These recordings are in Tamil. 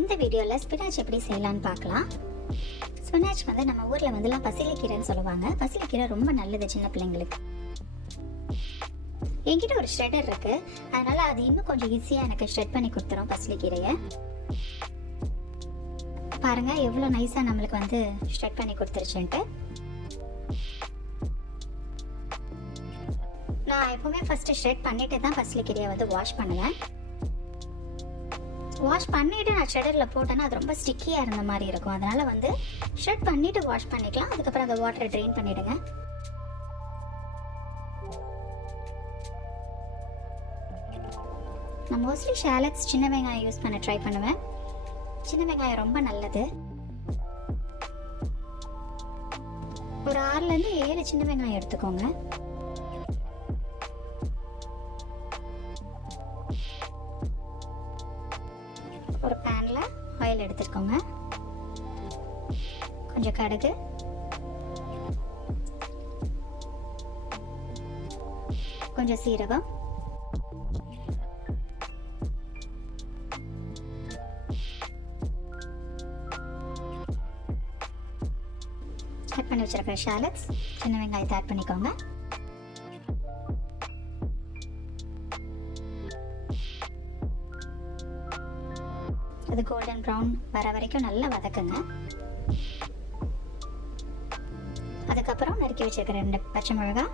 இந்த வீடியோவில் ஸ்பினாச் எப்படி செய்யலான்னு பார்க்கலாம். ஸ்பினாச் வந்து நம்ம ஊரில் வந்துலாம் பசலைக்கீரைன்னு சொல்லுவாங்க. பசலைக்கீரை ரொம்ப நல்லது சின்ன பிள்ளைங்களுக்கு. என்கிட்ட ஒரு ஷ்ரெடர் இருக்குது, அதனால் அது இன்னும் கொஞ்சம் ஈஸியாக எனக்கு ஷ்ரெட் பண்ணி கொடுத்துரும் பசலைக்கீரையை. பாருங்கள் எவ்வளோ நைஸாக நம்மளுக்கு வந்து ஷ்ரெட் பண்ணி கொடுத்துருச்சுன்ட்டு. நான் எப்போவுமே ஃபஸ்ட்டு ஷ்ரெட் பண்ணிவிட்டு தான் பசலைக்கீரையை வந்து வாஷ் பண்ணுவேன். வாஷ் பண்ணிவிட்டு நான் ஷ்ரெடரில் போட்டேன்னா அது ரொம்ப ஸ்டிக்கியாக இருந்த மாதிரி இருக்கும். அதனால் வந்து ஷ்ரெட் பண்ணிவிட்டு வாஷ் பண்ணிக்கலாம். அதுக்கப்புறம் அந்த வாட்டரை ட்ரெயின் பண்ணிவிடுங்க. நான் மோஸ்ட்லி ஷாலட்ஸ் சின்ன வெங்காயம் யூஸ் பண்ண ட்ரை பண்ணுவேன். சின்ன வெங்காயம் ரொம்ப நல்லது. ஒரு 6லேருந்து 7 சின்ன வெங்காயம் எடுத்துக்கோங்க. ஒரு பேனில் ஆயில் எடுத்துக்கோங்க. கொஞ்சம் கடுகு, கொஞ்சம் சீரகம், கட் பண்ணி வச்சிருக்கிற ஷாலட்ஸ், சின்ன வெங்காயத்தை ஆட் பண்ணிக்கோங்க. அது கோல்டன் ப்ரௌன் வர வரைக்கும் நல்லா வதக்குங்க. அதுக்கப்புறம் நறுக்கி வச்சிருக்கிற 2 பச்சை மிளகாய்.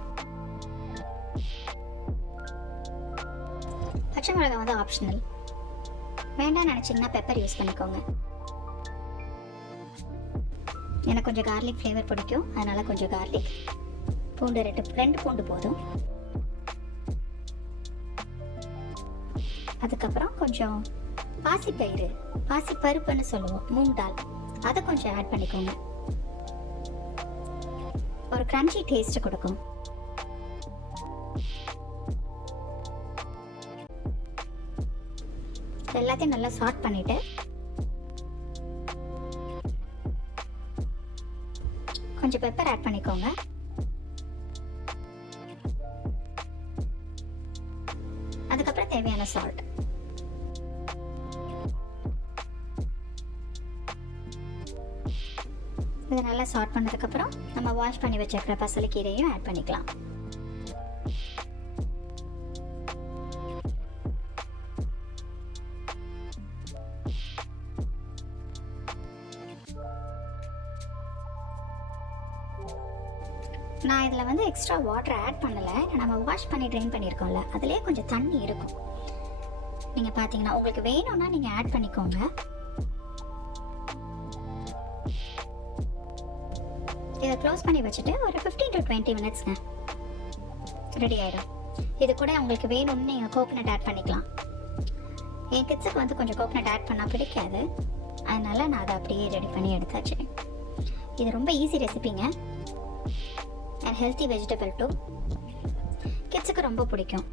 பச்சை மிளகாய் வந்து ஆப்ஷனல், வேண்டாம் நினச்சிங்கன்னா பெப்பர் யூஸ் பண்ணிக்கோங்க. எனக்கு கொஞ்சம் கார்லிக் ஃப்ளேவர் பிடிக்கும், அதனால் கொஞ்சம் கார்லிக். பூண்டு 2 பூண்டு போதும். அதுக்கப்புறம் கொஞ்சம் பாசிப்பயிறு, பாசிப்பருப்புன்னு சொல்லுவோம், மூங் தால், அதை கொஞ்சம் ஆட் பண்ணிக்கோங்க. ஒரு கிரன்ச்சி டேஸ்ட் கொடுக்கும். எல்லாத்தையும் நல்லா சாட் பண்ணிட்டு கொஞ்சம் பெப்பர் ஆட் பண்ணிக்கோங்க. அதுக்கப்புறம் தேவையான சால்ட். இதை நல்லா சாட் பண்ணதுக்கப்புறம் நம்ம வாஷ் பண்ணி வச்சிருக்கிற பசலைக்கீரையும் ஆட் பண்ணிக்கலாம். நான் இதில் வந்து எக்ஸ்ட்ரா வாட்டர் ஆட் பண்ணலை. நம்ம வாஷ் பண்ணி ட்ரெயின் பண்ணியிருக்கோம்ல, அதுலேயே கொஞ்சம் தண்ணி இருக்கும். நீங்கள் பார்த்தீங்கன்னா உங்களுக்கு வேணும்னா நீங்கள் ஆட் பண்ணிக்கோங்க. இதை க்ளோஸ் பண்ணி வச்சுட்டு ஒரு 15 to 20 மினிட்ஸ்ங்க ரெடி ஆகிடும். இது கூட உங்களுக்கு வேணும்னு நீங்கள் கோகனட் ஆட் பண்ணிக்கலாம். என் கிட்ஸுக்கு வந்து கொஞ்சம் கோகனட் ஆட் பண்ணால் பிடிக்காது, அதனால் நான் அதை அப்படியே ரெடி பண்ணி எடுத்தாச்சு. இது ரொம்ப ஈஸி ரெசிபிங்க, அண்ட் ஹெல்த்தி வெஜிடபிள் டூ. கிட்ஸுக்கு ரொம்ப பிடிக்கும்.